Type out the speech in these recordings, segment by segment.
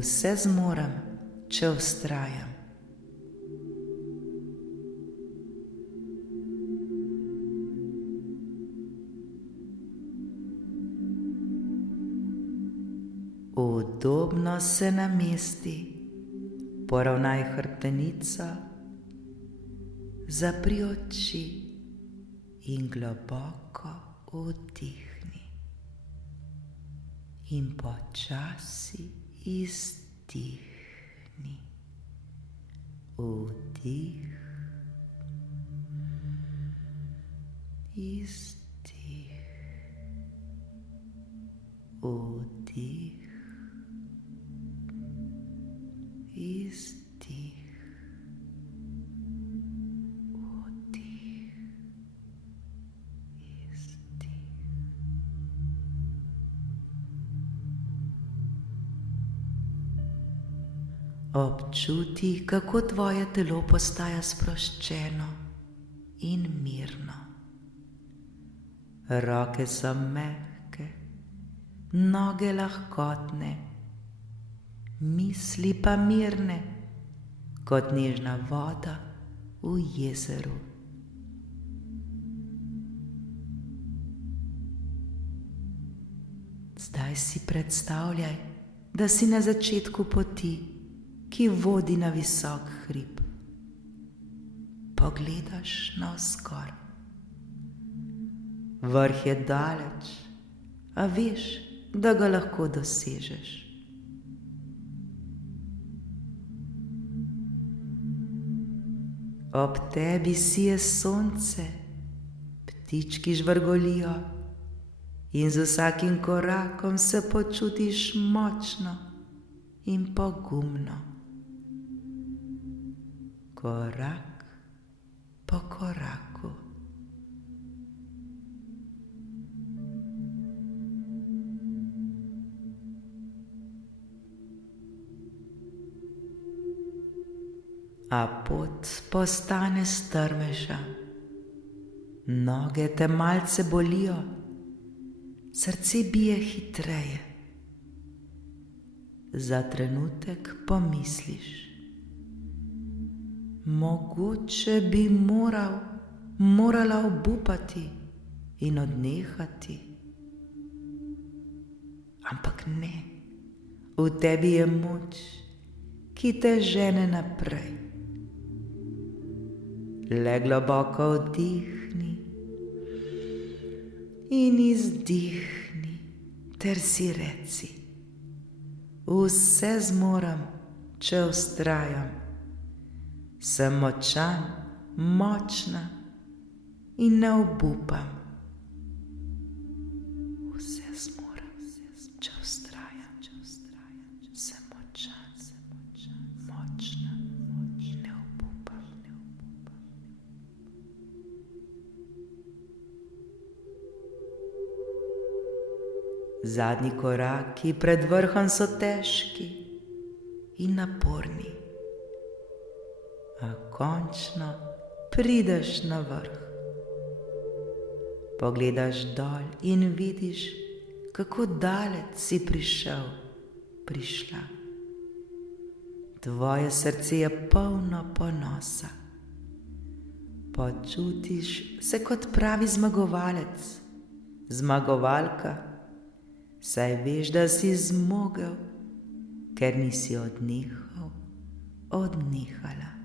Vse zmorem, če vztrajam. Udobno se namesti, poravnaj hrbtenico, zapri oči in globoko vdihni. In počasi izdihni. Vdih, izdih, vdih, izdih, vdih, izdih. Občuti, kako tvoje telo postaja sproščeno in mirno. Roke so mehke, noge lahkotne, misli pa mirne, kot nežna voda v jezeru. Zdaj si predstavljaj, da si na začetku poti, ki vodi na visok hrib. Pogledaš navzgor. Vrh je daleč, a veš, da ga lahko dosežeš. Ob tebi sije sonce, ptički žvrgolijo in z vsakim korakom se počutiš močno in pogumno. Korak po koraku. A pot postane strmejša, noge te malce bolijo, srce bije hitreje. Za trenutek pomisliš: mogoče bi morala obupati in odnehati. Ampak ne, v tebi je moč, ki te žene naprej. Le globoko vdihni in izdihni ter si reci: vse zmorem, če vztrajam. Sem močan, močna in ne obupam. Vse zmorem, če vztrajam. Sem močan, močna in ne obupam. Zadnji koraki pred vrhom so težki in naporni. A končno prideš na vrh. Pogledaš dol in vidiš, kako daleč si prišla. Tvoje srce je polno ponosa. Počutiš se kot pravi zmagovalec, zmagovalka, saj veš, da si zmogel, ker nisi odnehala.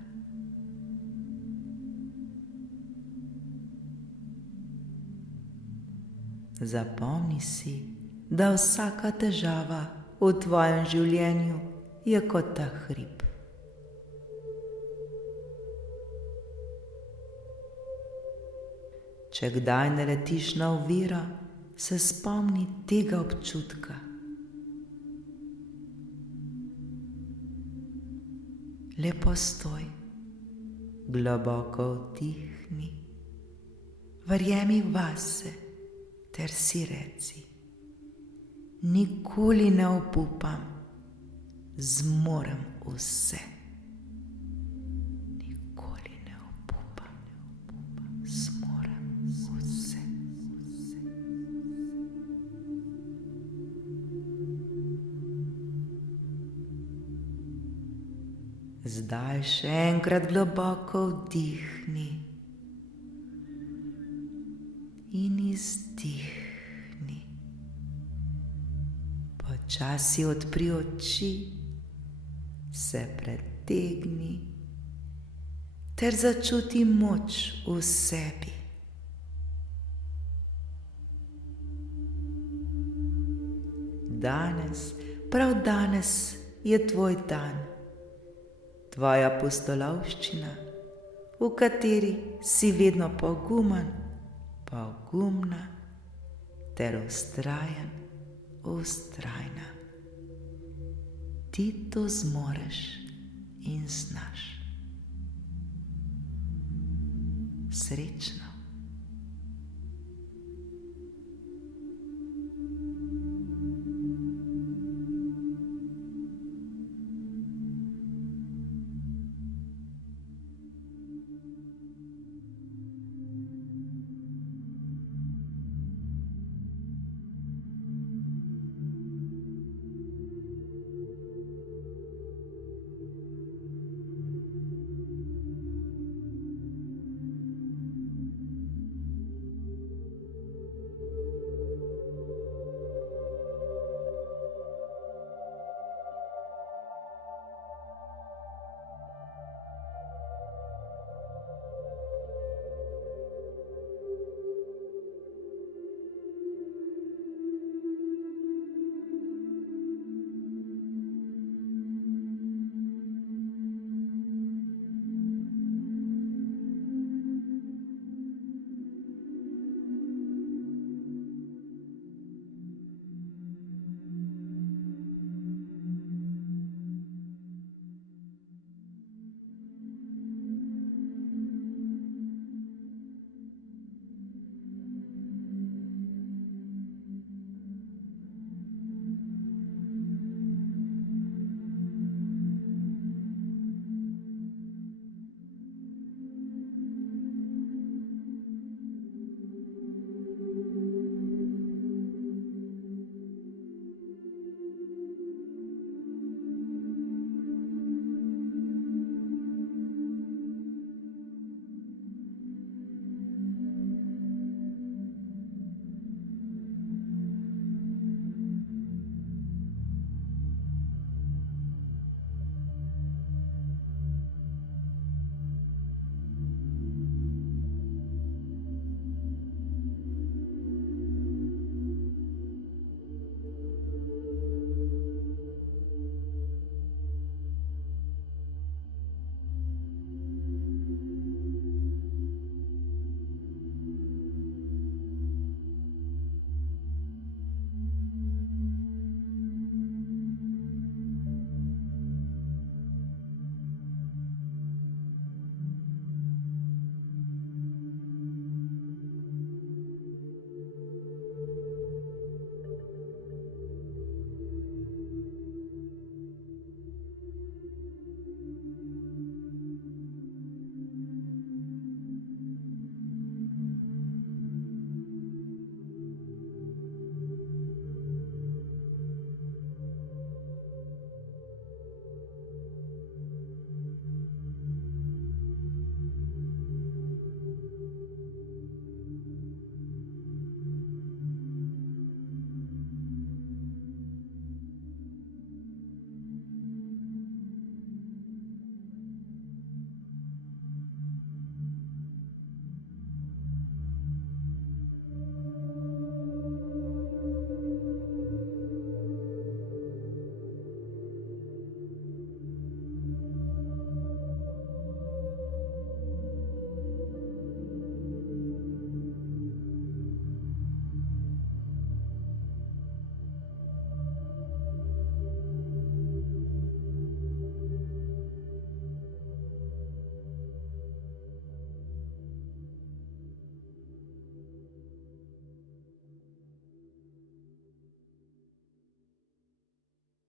Zapomni si, da vsaka težava v tvojem življenju je kot ta hrib. Če kdaj naletiš na oviro, se spomni tega občutka. Le postoj, globoko vdihni, verjemi vase ter si reci: nikoli ne obupam, zmorem vse. Nikoli ne obupam, zmorem vse. Zdaj še enkrat globoko vdihni in izdihni. Počasi odpri oči, se pretegni ter začuti moč v sebi. Danes, prav danes je tvoj dan, tvoja pustolovščina, v kateri si vedno pogumen, pogumna ter vztrajen, vztrajna. Ti to zmoreš in znaš. Srečno.